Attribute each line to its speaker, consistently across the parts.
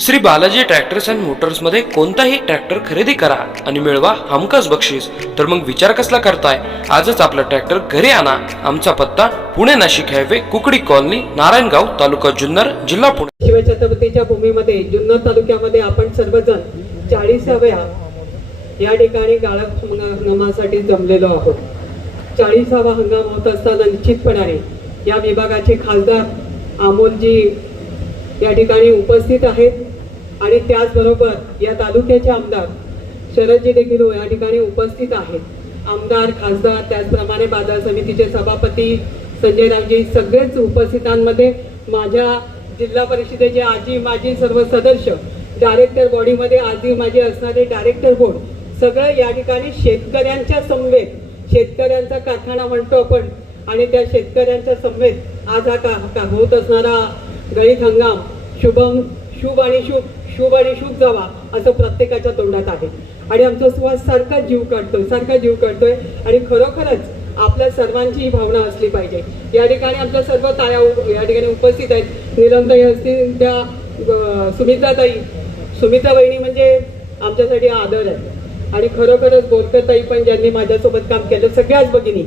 Speaker 1: Shri Balaji tractors and मोटर्समध्ये कोणताही tractor खरेदी करा आणि मिळवा हमखास बक्षीस. तर मग विचार कसला करताय? आजच आपला ट्रॅक्टर घरी आणा. आमचा पत्ता पुणे नाशिक हायवे कुकडी कॉलनी नारायणगाव तालुका जुन्नर जिल्हा पुणे.
Speaker 2: शिवछत्रपतीच्या भूमीमध्ये जुन्नर तालुक्यामध्ये आपण सर्वजण चाळीसाव्या या ठिकाणी गाळक हंगामासाठी जमलेलो आहोत. चाळीसावा हंगाम होत असताना निश्चितपणाने या विभागाचे खासदार अमोलजी या ठिकाणी उपस्थित आहेत. आणि त्याचबरोबर या तालुक्याचे आमदार शरदजी देखील या ठिकाणी उपस्थित आहेत. आमदार खासदार त्याचप्रमाणे बाजार समितीचे सभापती संजय रावजी सगळेच उपस्थितांमध्ये माझ्या जिल्हा परिषदेचे आजी माजी सर्व सदस्य डायरेक्टर बॉडीमध्ये आजी माजी असणारे डायरेक्टर बोर्ड सगळं या ठिकाणी शेतकऱ्यांच्या समवेत शेतकऱ्यांचा कारखाना म्हणतो आपण आणि त्या शेतकऱ्यांच्या समवेत आज हा का का होत असणारा गळीत हंगाम शुभम शुभ आणि शुभ शुभ आणि शुभ जावा असं प्रत्येकाच्या तोंडात आहे. आणि आमचा सुवास सारखा जीव काढतोय सारखा जीव काढतोय. आणि खरोखरच आपल्या सर्वांची ही भावना असली पाहिजे. या ठिकाणी आमच्या सर्व ताया या ठिकाणी उपस्थित आहेत. निलमताई असतील त्या सुमिताताई सुमित्राताई सुमित्रा बहिणी म्हणजे आमच्यासाठी आदर आहे. आणि खरोखरच बोरकरताई पण ज्यांनी माझ्यासोबत काम केलं सगळ्याच भगिनी.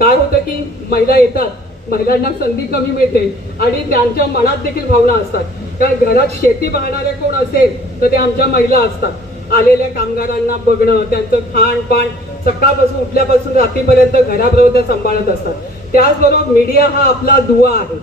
Speaker 2: काय होतं की महिला येतात महिलांना संधी कमी मिळते आणि त्यांच्या मनात देखील भावना असतात. कारण घरात शेती पाहणारे कोण असेल तर ते आमच्या महिला असतात. आलेल्या कामगारांना बघणं त्यांचं खाणपान सकाळपासून उठल्यापासून रात्रीपर्यंत घराबरोबर त्या सांभाळत असतात. त्याचबरोबर मीडिया हा आपला दुवा आहे.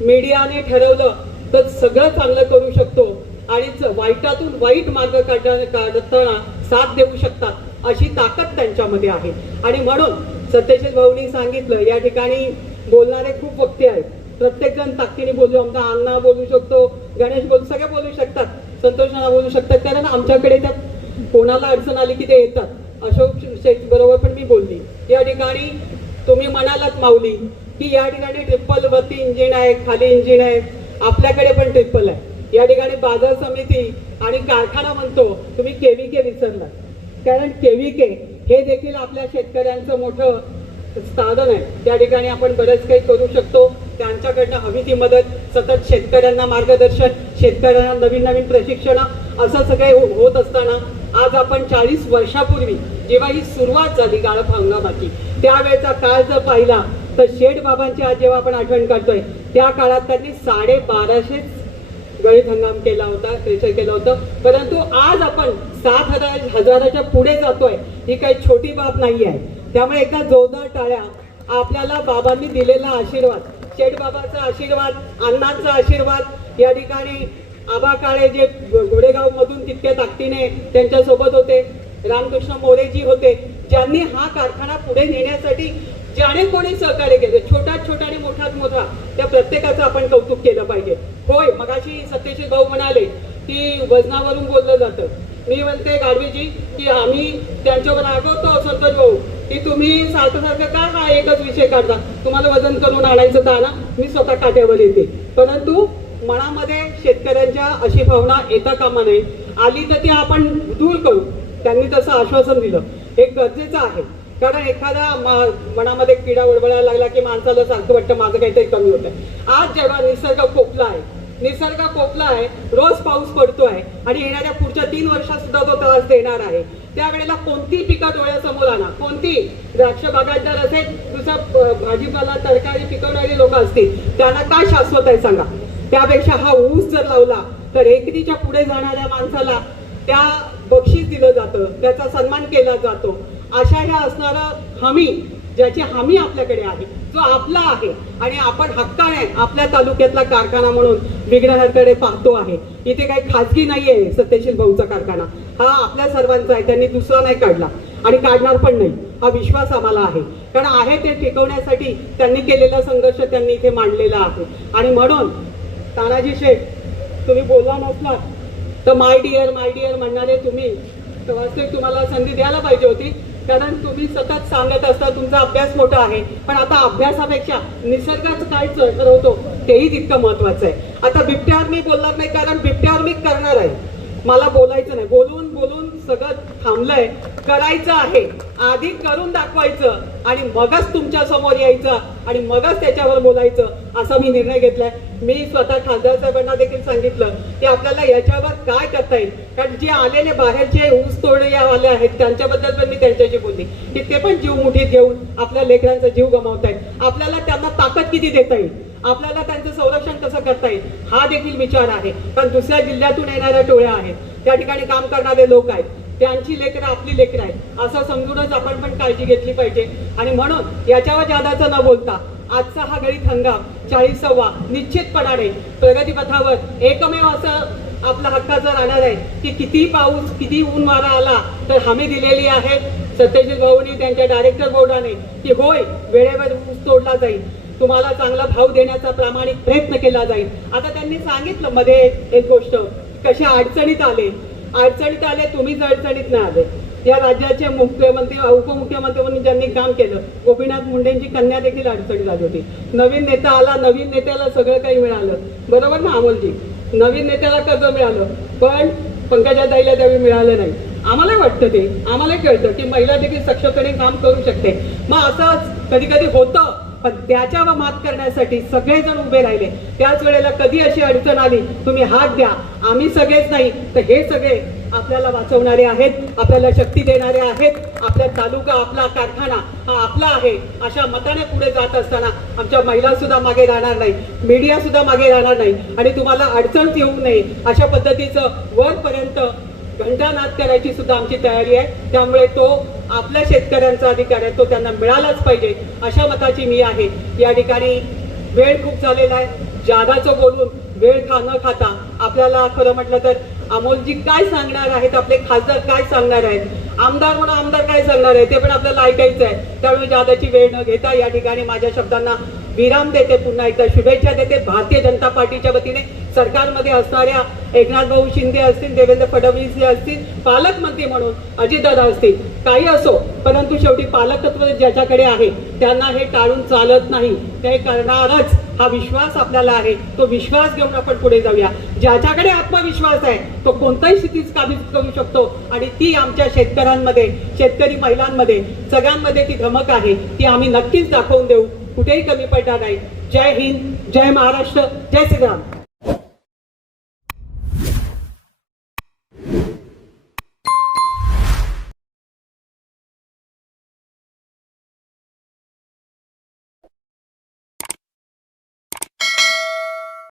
Speaker 2: मीडियाने ठरवलं तर सगळं चांगलं करू शकतो आणि वाईटातून वाईट मार्ग काढा काढताना साथ देऊ शकतात अशी ताकद त्यांच्यामध्ये आहे. आणि म्हणून सत्यशील भाऊनी सांगितलं या ठिकाणी बोलणारे खूप वक्ते आहेत. प्रत्येक जण ताकदीने बोलू आमचा अण्णा बोलू शकतो. गणेश बोलू सगळे बोलू शकतात. संतोष नाना बोलू शकतात. कारण आमच्याकडे त्या कोणाला अडचण आली की ते येतात. अशोक शेठ बरोबर पण मी बोलली. या ठिकाणी तुम्ही म्हणालात माऊली की या ठिकाणी ट्रिपल वरती इंजिन आहे खाली इंजिन आहे. आपल्याकडे पण ट्रिपल आहे. या ठिकाणी बाजार समिती आणि कारखाना म्हणतो तुम्ही केव्हीके विसरला कारण केव्हीके हे देखील आपल्या शेतकऱ्यांचं मोठं साधन आहे. त्या ठिकाणी आपण बरंच काही करू शकतो. त्यांच्याकडनं हवी ती मदत सतत शेतकऱ्यांना मार्गदर्शन शेतकऱ्यांना नवीन नवीन प्रशिक्षण असं सगळे हो-, होत असताना आज आपण चाळीस वर्षापूर्वी जेव्हा ही सुरुवात झाली गाळप हंगामाची त्यावेळेचा काळ जर पाहिला तर शेठ बाबांची आज जेव्हा आपण आठवण काढतोय त्या काळात त्यांनी साडे बाराशेच गळीत हंगाम केला होता प्रेशर केलं होतं. परंतु आज आपण सात हजार हजाराच्या पुढे जातोय ही काही छोटी बाब नाही आहे त्यामुळे एकदा जोरदार टाळ्या. आपल्याला बाबांनी दिलेला आशीर्वाद. शेठ बाबाचा आशीर्वाद अण्णांचा आशीर्वाद. या ठिकाणी आबा काळे जे घोडेगाव मधून तितक्या ताकदीने त्यांच्यासोबत होते रामकृष्ण मोरेजी होते ज्यांनी हा कारखाना पुढे नेण्यासाठी ज्याने कोणी सहकार्य केलं छोटा छोटा आणि मोठात मोठा त्या प्रत्येकाचं आपण कौतुक केलं पाहिजे. होय मगाशी सत्यशील भाऊ म्हणाले की वजनावरून बोललं जातं. मी म्हणते गाडवेजी की आम्ही त्यांच्यावर रागवतो संतोष भाऊ. की तुम्ही सारखं सारखं का हा एकच विषय काढता? तुम्हाला वजन करून आणायचं तर आणा मी स्वतः काट्यावर येते. परंतु मनामध्ये शेतकऱ्यांच्या अशी भावना येता कामा नये. आली तर ती आपण दूर करू. त्यांनी तसं आश्वासन दिलं. हे गरजेचं आहे. कारण एखादा मा- मनामध्ये किडा उडवळायला लागला की माणसाला सारखं वाटतं माझं काहीतरी कमी होत आहे आज जेव्हा निसर्ग कोपला आहे निसर्ग कोपला आहे रोज पाऊस पडतो आहे आणि येणाऱ्या पुढच्या तीन वर्षात सुद्धा तो त्रास देणार आहे. त्यावेळेला कोणती पिकं डोळ्यासमोर आणा? कोणती? द्राक्ष बागायतदार असेल दुसरा भाजीपाला तरकारी पिकवणारी लोक असतील त्यांना काय शाश्वत आहे सांगा? त्यापेक्षा हा ऊस जर लावला तर एकरीच्या पुढे जाणाऱ्या माणसाला त्या बक्षीस दिलं जातं त्याचा सन्मान केला जातो. अशा ह्या असणारा हमी ज्याची हमी आपल्याकडे आहे जो आपला आहे आणि आपण हक्काने आपल्या तालुक्यातला कारखाना म्हणून विघ्नहरकडे पाहतो आहे. इथे काही खाजगी नाहीये सत्यशील भाऊचा कारखाना. हा आपल्या सर्वांचा आहे त्यांनी दुसरा नाही काढला. आणि काढणार पण नाही. हा विश्वास आम्हाला आहे. कारण आहे ते टिकवण्यासाठी त्यांनी केलेला संघर्ष त्यांनी इथे मांडलेला आहे. आणि म्हणून तानाजी शेठ तुम्ही बोलला नसलात तर माय डिअर माय डिअर म्हणणारे तुम्ही वास्तविक तुम्हाला संधी द्यायला पाहिजे होती. कारण तुम्ही सतत सांगत असता तुमचा अभ्यास मोठा आहे. पण आता अभ्यासापेक्षा निसर्गाचं काय ठरवतो तेही तितकं महत्वाचं आहे. आता बिबट्यावर मी बोलणार नाही कारण बिबट्यावर मी करणार आहे. मला बोलायचं नाही. बोलून बोलून सगळं थांबलंय. करायचं आहे. आधी करून दाखवायचं आणि मगच तुमच्यासमोर यायचं आणि मगच त्याच्यावर बोलायचं असा मी निर्णय घेतलाय. मी स्वतः खासदार साहेबांना देखील सांगितलं की आपल्याला याच्यावर काय करता येईल? कारण जे आलेले बाहेरचे ऊस तोडे आले आहेत त्यांच्याबद्दल पण मी त्यांच्याशी बोलली. की ते पण जीव मुठीत घेऊन आपल्या लेकरांचा जीव गमावतायत आपल्याला त्यांना ताकद किती देता येईल? आपल्याला त्यांचं संरक्षण कसं करता येईल? हा देखील विचार आहे. कारण दुसऱ्या जिल्ह्यातून येणाऱ्या टोळ्या आहेत. त्या ठिकाणी काम करणारे लोक आहेत. त्यांची लेकरं आपली लेकरं आहेत. असं समजूनच आपण पण काळजी घेतली पाहिजे. आणि म्हणून याच्यावर जादाचं न बोलता आजचा हा गळीत हंगाम चाळीसावा निश्चितपणाने प्रगतीपथावर एकमेव असं आपला हक्काचं राहणार आहे की किती पाऊस किती ऊन वारा आला तर हमी दिलेली आहे. सत्यजित भाऊनी त्यांच्या डायरेक्टर बोर्डाने की होय वेळेवर ऊस तोडला जाईल. तुम्हाला चांगला भाव देण्याचा प्रामाणिक प्रयत्न केला जाईल. आता त्यांनी सांगितलं मध्ये एक गोष्ट कशा अडचणीत आले अडचणीत आले तुम्हीच अडचणीत नाही आले. या राज्याचे मुख्यमंत्री उपमुख्यमंत्री म्हणून ज्यांनी काम केलं गोपीनाथ मुंडेंची कन्या देखील अडचणीत आली होती. नवीन नेता आला नवीन नेत्याला सगळं काही मिळालं. बरोबर ना अमोलजी? नवीन नेत्याला कर्ज मिळालं? पण पंकजा ताईला त्यावेळी मिळालं नाही. आम्हाला वाटतं ते आम्हाला कळतं की महिला देखील सक्षमपणे काम करू शकते. मग असंच कधी कधी होतं. पण त्याच्यावर मात करण्यासाठी सगळेजण उभे राहिले. त्याच वेळेला कधी अशी अडचण आली तुम्ही हात द्या. आम्ही सगळेच नाही तर हे सगळे आपल्याला वाचवणारे आहेत आपल्याला शक्ती देणारे आहेत. आपल्या तालुका आपला कारखाना हा आपला आहे. अशा मताने पुढे जात असताना आमच्या महिला सुद्धा मागे राहणार नाही मीडिया सुद्धा मागे राहणार नाही. आणि तुम्हाला अडचण येऊ नये अशा पद्धतीचं वरपर्यंत घंटानाद करायची सुद्धा आमची तयारी आहे. त्यामुळे तो आपल्या शेतकऱ्यांचा अधिकार आहे. तो त्यांना मिळालाच पाहिजे अशा मताची मी आहे. या ठिकाणी वेळ खूप झालेला आहे. जादाचं बोलून वेळ खा न खाता आपल्याला खरं म्हटलं तर अमोलजी काय सांगणार आहेत? आपले खासदार काय सांगणार आहेत? आमदार म्हणून आमदार काय सांगणार आहे? ते पण आपल्याला ऐकायचं आहे. त्यामुळे जादाची वेळ न घेता या ठिकाणी माझ्या शब्दांना विराम देते पुन्हा एकदा शुभेच्छा देते. भारतीय जनता पार्टीच्या वतीने सरकारमध्ये असणाऱ्या एकनाथ भाऊ शिंदे असतील देवेंद्र फडणवीस जे असतील पालकमंत्री म्हणून अजितदादा असतील काही असो परंतु शेवटी पालकत्व ज्याच्याकडे आहे त्यांना हे टाळून चालत नाही. ते करणारच हा विश्वास आपल्याला आहे. तो विश्वास घेऊन आपण पुढे जाऊया. ज्याच्याकडे आत्मविश्वास आहे तो कोणताही स्थितीच काबीज करू शकतो. आणि ती आमच्या शेतकऱ्यांमध्ये शेतकरी महिलांमध्ये सगळ्यांमध्ये ती धमक आहे ती आम्ही नक्कीच दाखवून देऊ. कुठेही कमी पडणार नाही. जय हिंद जय महाराष्ट्र जय श्रीराम.